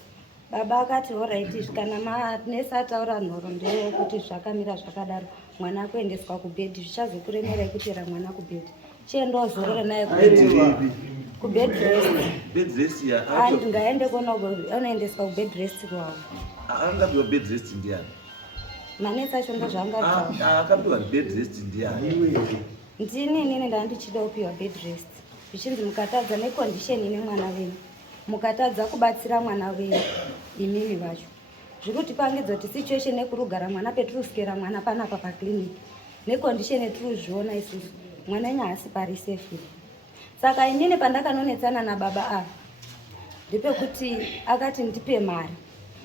Baba akati alright kana manesi ataura nhoro ndeyekuti zvakamira zvakadaro mwana akuendeswa kubhedhi zvichazokuremerai kutera mwana kubhedhi. Chiendozorora naye kubed rest. bed rest And ngaende unoendeswa kubed rest kwavo. angapiwa bed rest ndiani Manesi acho ndozvaangabva. akapiwa bed rest ndiani Ndinini ndandichida kupiwa bed rest. Zvichinzi mukatadza necondition ine mwana wenyu. Mukatadza kubatsira mwana wenyu imimi vacho. Zvikuti pangidzo kuti situation yekurugara mwana petruskera mwana panapa paclinic. Necondition yeturuzviona isusu. Mwana wenyu haasi pari safe. Saka inini pandakanonetsana nababa ndepekuti akati ndipe mari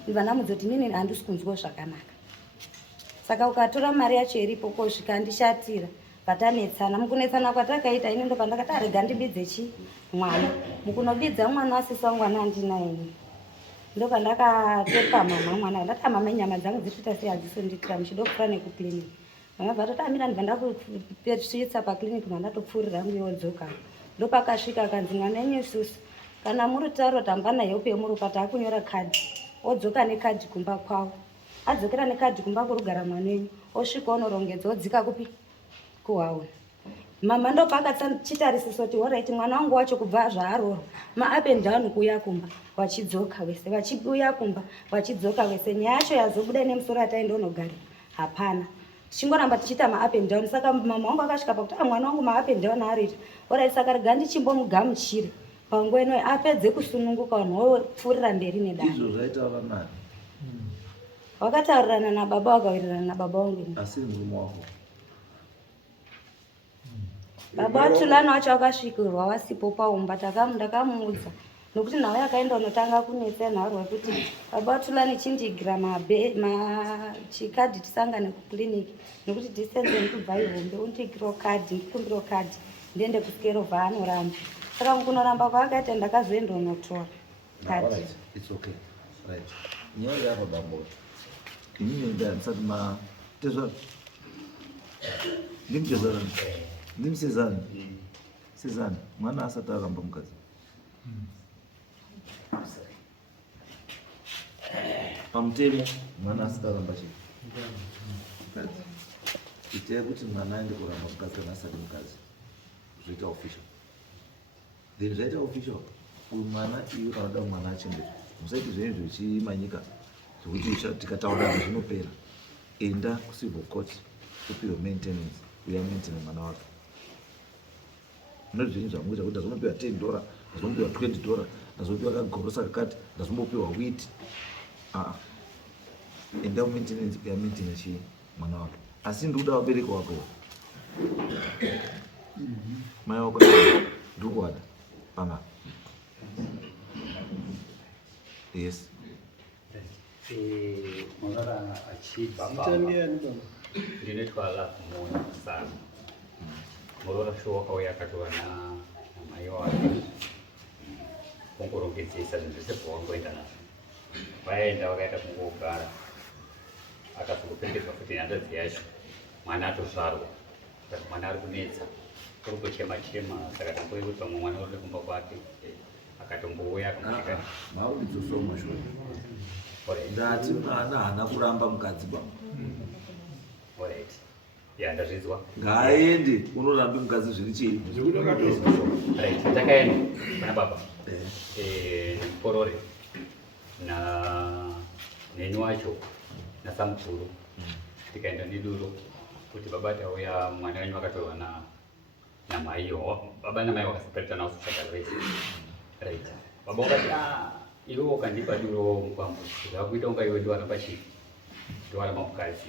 ndibva ndamudza kuti inini handisi kunzwa zvakanaka. Saka ukatora mari yacho iripo kusvika handishatira patanetsana. Mukunetsana kwatakaita ini ndo pandakati arega ndibidze mwana. Mukunobidza mwana wasisi wangu ana handinaye ini. Ndo pandakatepa mama mwana ndati mama nyama dzangu dzitita sei hadzisonditira muchidokura nekukliniki. Mama vatoti amira ndibva ndakupesvitsa pakliniki mandatopfuurira hangu yodzoka. Ndo pakasvika akanzi mwana wenyu isusu kana muri tauro tamba naye upe muri ukati akunyora kadhi odzoka nekadhi kumba kwavo. Adzokera nekadhi kumba kurugara mwana wenyu osvika unorongedza odzika kupi kuhauna. Mama ndo pakachitarisisa kuti alright mwana wangu wacho kubva zvaaroro ma-up and down kuuya kumba wachidzoka wese vachiuya kumba wachidzoka wese. Nyaya yacho yazobuda nemusoro ataenda unogara hapana. Tichingoramba tichiita ma-up and down. Saka mama wangu akasvika pakuti mwana wangu ma-up and down arita alright. Saka rega ndichimbomugamuchire panguva ino apedze kusununguka vanhu vopfuurira mberi nedare. Izvo zvaitaura nani? Wakataurirana nababa wakawirirana nababa wangu. Asi murume wako Baba watulana wacho wakasvikirwa wasipo paumba. Ndakamuudza nokuti nawe akaenda unotanga kunetsa nharo yekuti baba watulani chindigira chikadhi tisangane kukliniki nokuti distance ndikubva ihombe undigiro kadhi ndikumbiro kadhi ndiende kusikerovha anoramba. Saka mukunoramba kwaakaita ndakazoenda unotora kadhi. It's okay. Right. Nyaya yako bambo. Inini ndio msati ma tezwa. Ndimchezana. Ndimsezana. Sezana. Mwana asataramba mkazi. Pamtemo mwana asataramba chi. Ite kuti mwana aende kuramba mkazi kana asati mkazi. Zviita official. Then zvaita official. Uyu mwana iyo anoda mwana achengetwe. Musaiti zvinhu zvichimanyika zvokuti tikataura zvinopera. Enda kucivil court upiwe maintenance uya maintain mwana wako. Ndozvinhu zvamuita kuti ndazonopiwa $10, ndazonopiwa $20, ndazonopiwa kagorosa kakati, ndazombopiwa wheat. Enda maintenance uya maintain chi mwana wako. Asi ndikuda vabereki wako. Mai wako ndikuwada pana. Yes. Mwana achibva ndinotwala kumona sana. Murora sho wakauya akatova namai wake kungorongedzesa zvinhu zvese pawangoenda nazvo. Vaenda vakaita kungogara akazongopembedzwa futi nhandadzi yacho mwana atozvarwa. Saka mwana ari kunetsa uri kuchema chema. Saka tamboiwe pamwe mwana uri kumba kwake akatombouya akamusvika. Mauridzosoma sho. Ndati mwana haana kuramba mukadzi baba. Alright. Ya ndazvinzwa. Ngaaende unorambe mukadzi zviri chii. Right. Takaenda kuna baba. Porore na neni wacho na samukuru. Tikaenda neduro kuti baba atauya mwana wenyu akatorwa na maiyo. Baba na mai vakaseparata nawo social race. Right. Baba wakati iwe wakandipa duro kwangu. Zvakuita unga iwe ndiwana pachi. Ndiwana mukadzi.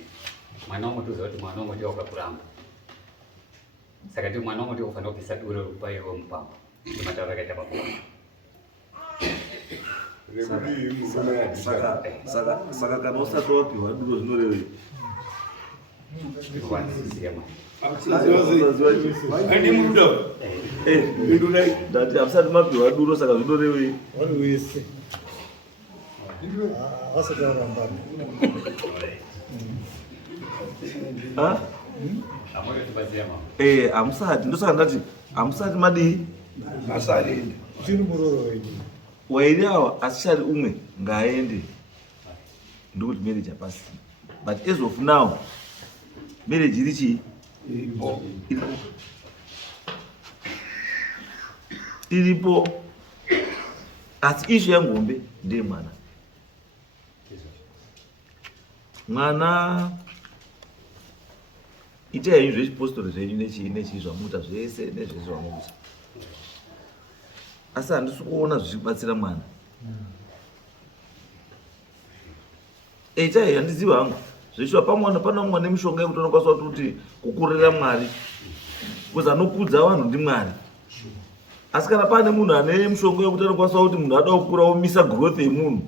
Mwana wangu toziva kuti mwana wangu ndiye wakakuramba. Saka ndi mwana wangu ndiye ufanira kubvisa duro rupa iwe mupango. Ndimataura akaita baba. Saka kana usati wapiwa duro zvinorevei? Ndati hamusati mapiwa duro saka zvinorevei? Hamusati ndosaka ndati hamusati madii? Wairi awa asichari umwe ngaaende ndokuti marriage hapasi. But as of now marriage iri chii? Iripo. Asi issue yangombe ndeye mwana. Mwana itai zvinhu zvechipostori zvenyu nechii zvamuita zvese nezvese zvamuita. Asi handisi kuona zvichibatsira mwana. Itai handiziva hangu. Zveshuwa pamwana pana mwana nemishonga yekuti anokwanisa kuti kukurira Mwari. Because anokudza vanhu ndi Mwari. Asi kana pane munhu ane mishonga yekuti anokwanisa kuti munhu ada kukura omisa growth yemunhu.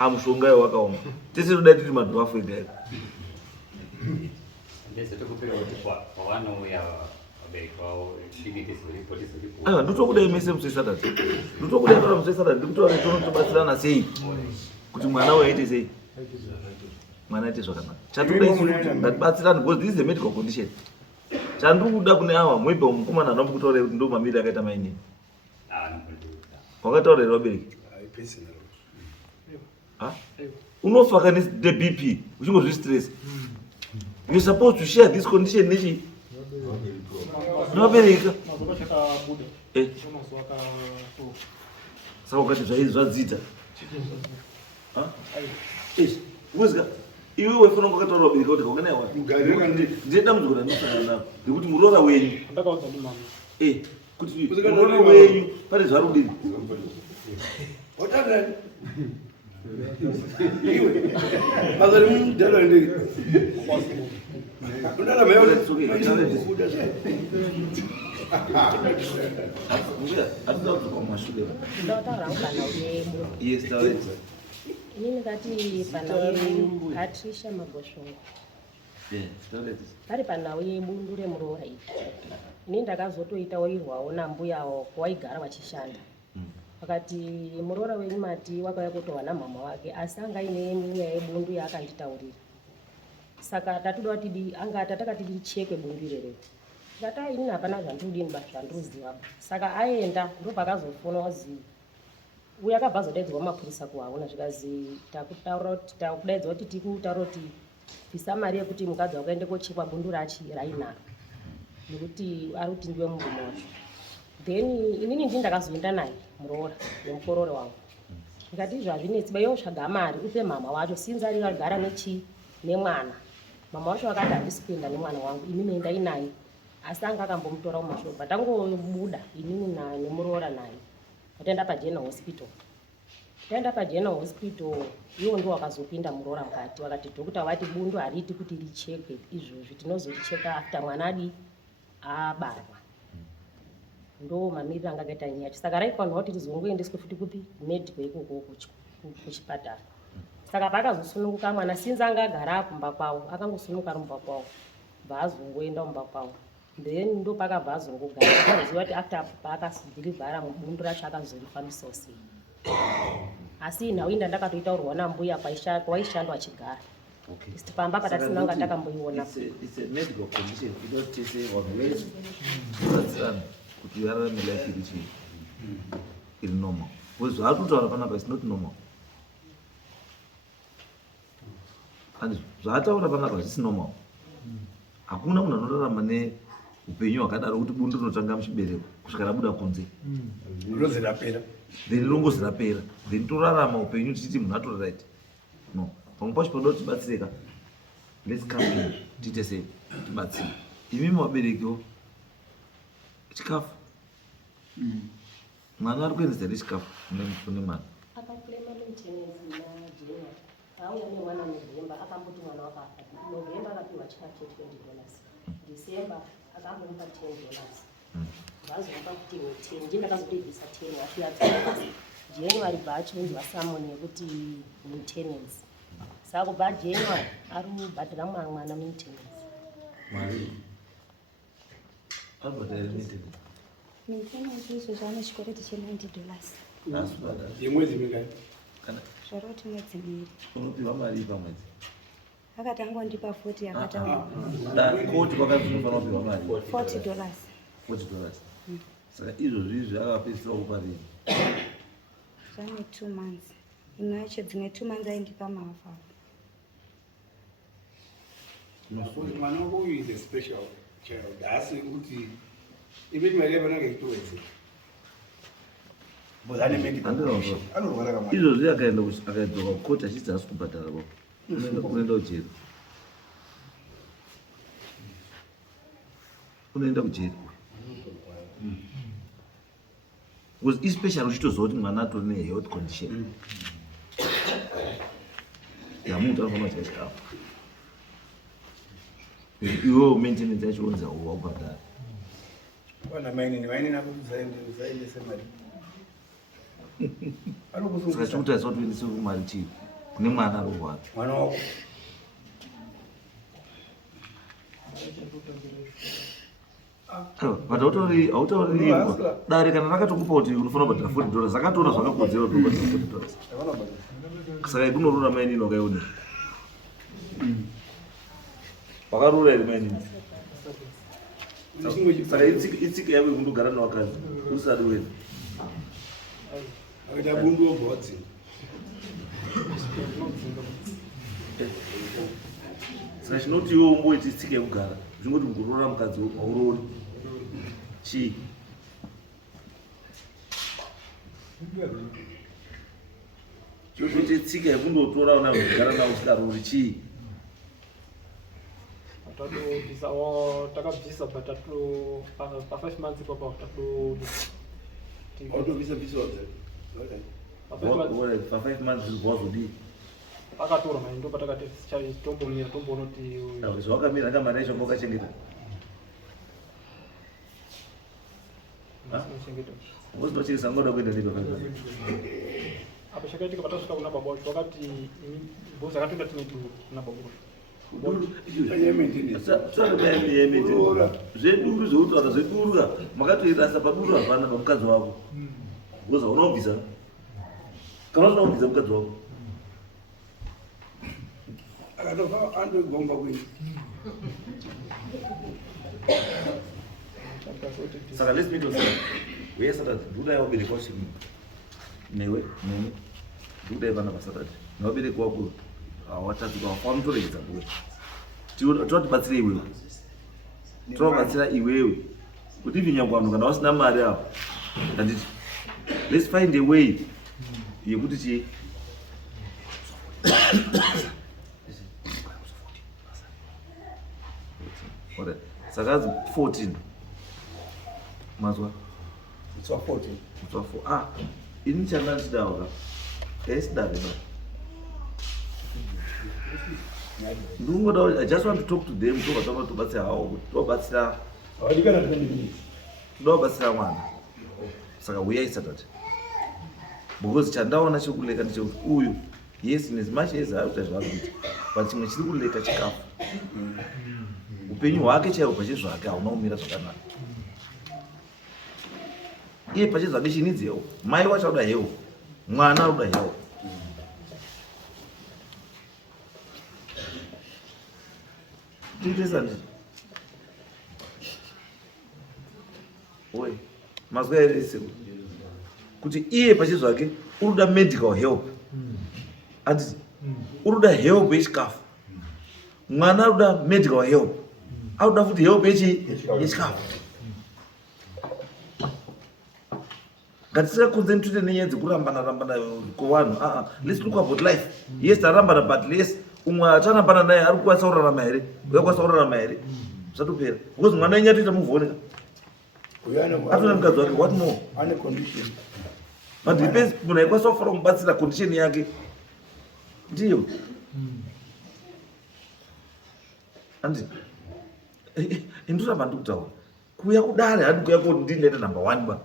amushonga wakaoma tese toda tiri madhu vafuika ndese tokupira kuti pavanouya vabereki vavo tikiti ziripo aiwa ndotokudai mese musi Saturday ndotokudai tora musi Saturday ndikutaura tonotobatsirana sei kuti mwana waite sei mwana aite zvakanaka chatodai ngatibatsirane because this is a medical condition chandiri kuda kune ava muibva mukomana nomukutaurei kuti ndo mamiri akaita mainini wakataurira vabereki unofa ne BP uchingozvistress you're supposed to share this condition nechi novabereka saka ukati zvaizi zvadzita uzika iwe wefana kwakataura vabereka kuti kakanaiwa ndinoda mudzokora ndosangana navo ngekuti muroora wenyu kuti muroora wenyu pane zvarudini iwe mazari mudhara ndege undala mayo kuda sai atida kutoka mashude ndataura kana uyebo yes taureta inini ngati pana Patricia Magoshongo taureta pari pana uyebo ndure muroora iyi inini ndakazotoitaurwawo nambuyawo kwaigara wachishanda wakati muroora wenyu mati wakauya kutowa namama wake asi anga ine nyaya yebundu yaakanditaurira saka tatoda kuti anga tatakati tichekwe bundu irerero tikati inini hapana zvandinodini zvandiruziva saka aenda ndo pakazofonwa wazi uyo akabva azodaidzwa mapurisa kuhaona zvikazi takudaidzwa kuti tikutaura kuti bvisa mari yekuti mukadzi wakaende kochekwa bundu rainaro nekuti ari kuti ndiwe murume wacho then inini ndini ndakazoenda naye muroora nemukorore wangu ndikati izvo hazvinetsi baiyo tsvaga mari upe mama wacho sinzi ari agara nemwana mama wacho akati handisi kuenda nemwana wangu inini endai naye asi anga akambomutora mumashopa tangobuda inini nemuroora naye ataenda pajena hospital taenda pajena hospital iwo ndo wakazopinda muroora mukati wakati dhokota vati bundu hariti kuti richekwe izvozvi tinozoricheka after mwana abarwa ndo mamiriro anga akaita nyaya saka raifanirwa kuti rizongoendeswe futi kupi medical ikoko kuchipatara saka pakazosununguka mwana sinzi anga agara kumba kwavo akangosununguka rumba kwavo bva azongoenda kumba kwavo then ndo pakabva azongogara aziva kuti after paakadhirivhara mubundu racho akazorifambisawo sei asi nhau inda ndakatoitaurwa nambuya kwaishandwa achigara pamba patatinanga takamboiona kuti yararame life iri normal because zvaatotaura panapa is not normal and zvaataura panapa zvisi normal hakuna munhu anorarama neupenyu hwakadaro kuti bundu rinotanga muchibereko kusvika rabuda kunze then rongozi rapera then torarama upenyu tichiti munhu atoraraiti no pamwe pacho panoda kuti tibatsireka let's come in tiite sei tibatsire imimi vaberekiwo chikafu mwana ari kuendesa here chikafu kune mwana akaklema maintenance najena auya nemwana novemba akamboti mwana wakafa novemba akapiwa chake $20 december akambomupa $10 vazomupa kuti 10 nje ndakazotobvisa 10 achiyadzaa january bachinzwa samoni yekuti maintenance saka kubva january ari kubhadhira mwana maintenance maintenance izvo zvaane chikoreti $90 yemwedzi mingai zvaroti mwedzi miri unopiwa mari pamwedzi akati angondipa 40 akataura koti kwakazinofanira kupiwa mari $40 saka izvozvi izvi akapedzisira kuparini zvane 2 months imwe yacho dzimwe 2 months aindipa maafa mwana wako uyu is a special child asi kuti imeni mari yavananga itowedze izvozvi akaedzoka kukoti achidzi asi kubhadhara unoenda kujeri unoenda kujeri because especially uchitoziva kuti mwana atori nehealth condition yamuntu anofanira kudya chikafu iwewo maintenance yacho unzi haubhadhari wana mainini nakuti zaendese mari Saka chikuta sotoendese kumari chii kune mwana arorwara. Mwana wako. But hautauririrwa dare kana rakatokupa kuti unofanira kubhadhara $40 zvakatoona zvakakodzera kuti ubhadhara $40. Saka ikunorura mainini wakaiona. Wakarura iri mainini. Saka itsika yako kundogara nawakadzi usari wena. Akaita bundu obhodzi. Saka chinoti iwe umboiti itsika yekugara zvingoti mukurora mukadzi haurori chii. Choti tsika yekundotora una kugara nawo usikarori chii. Takabvisa but pa 5 months ipapo Autovisa wabve. Pa 5 months wazodii. Akatora maindo patakati tombomira tombonoti zvawakamira kamari yacho mbokachengeta. Wozinochirisa ngoda kuenda nedo apa chakaitika patasvika kuna baba vacho vakati bhozi akatoenda tine duru kuna baba zveduru zveutwaka zveduruka makatoirasa paduru hapana pamukadzi wako boza unaubvisa kana unaubvisa mukadzi wako akatofa andogomba kwini. Saka let's meet us. We Saturday. Duda ya waberekwa chini. Newe duda ivana paSaturday. Waberekwa wako watatu kwa famtoregeza bwe. Totibatsira iwewe. Tobatsira iwewe. Kuti vinyangwano kana wasina mari apo. Anditi let's find a way yekuti chi Ora, sakazi 14 mazwa It's 14. It's 4. Ini changa ndidawo ka. Esidare ba. I just want to talk to them so batama to batsira hawo. To batsira. Awadikana 20 minutes. Do batsira mwana. Saka uya Saturday. Because chandaona chokuleka ndicho uyu. Yes, in as much as I would have but chimwe chiri kuleka chikafu. Upenyu hwake chaiwo pachezvake haunaumira zvakanaka. Iye pachezvake chinidzewo. Mai wacho anoda hewo. Mwana anoda hewo. Tiitesa ndii. Oi, mazwa ere seko. Kuti iye pachezvake unoda medical help. Anditi unoda help yechikafu. Mwana anoda medical help. Auda futi help yechikafu. Ngatisakonzentrate nenyaya dzekurambana kuvanhu. Let's look about life. Yes, tarambana but less. Umwe atarambana naye ari kukwanisa kurarama here. Uyakwanisa kurarama here. Zvatopera. Because mwana wenyu atoita muvhoni. Atona mukadzi wake what more? Ane condition. But depends munhu aikwanisa kufara kumubatsira condition yake. Ndiyo. Andi indoramba ndikutaura kuuya kudare hadi kuuya kuti ndindaita number 1 ba.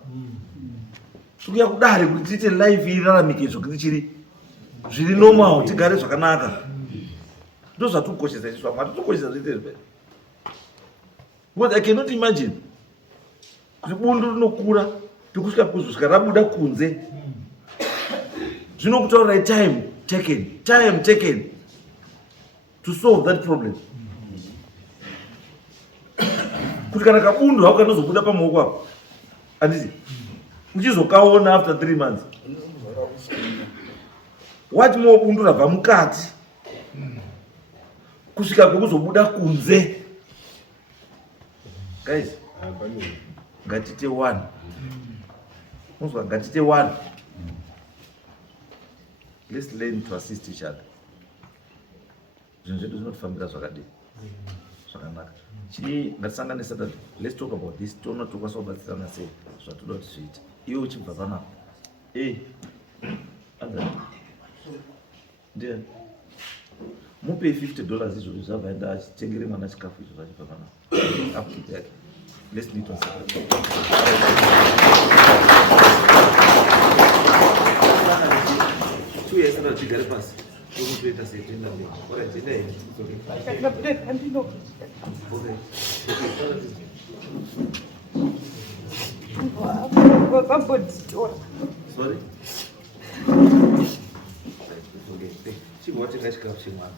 Kuuya kudare kuti tiite life iraramike zvokiti zviri normal tigare zvakanaka. Ndo zvatukoshesa isu vamwe hatutokoshesa zviite izvi. Because I cannot imagine kuti bundo rinokura tikusvika kuzvosvika rabuda kunze. Zvinokutaurirai time taken to solve that problem. Kuti kana kabundo haukanozobuda pamaoko apo anditi uchizokaona after 3 months wati mobundo rabva mukati kusvika kwekuzobuda kunze. Guys, ngatite 1 muzwa ngatite 1. Let's learn to assist each other. Zvinhu zvedu zvinotofambira zvakadii zvakanaka. Ngatisangane Saturday. Let's talk about this. Toona tokwanisa kubatsirana sei zvatoda kuti zviite. Iwe uchibva panapo. Ndiye mupe $50 izvozvo zvabva enda achitengere mwana chikafu izvo zvachibva panapo. Up to that. Let's meet on Saturday. tigare pasi tokutoita setenda mberi oraitenda here sorry chigwa tenga chikafu chemwana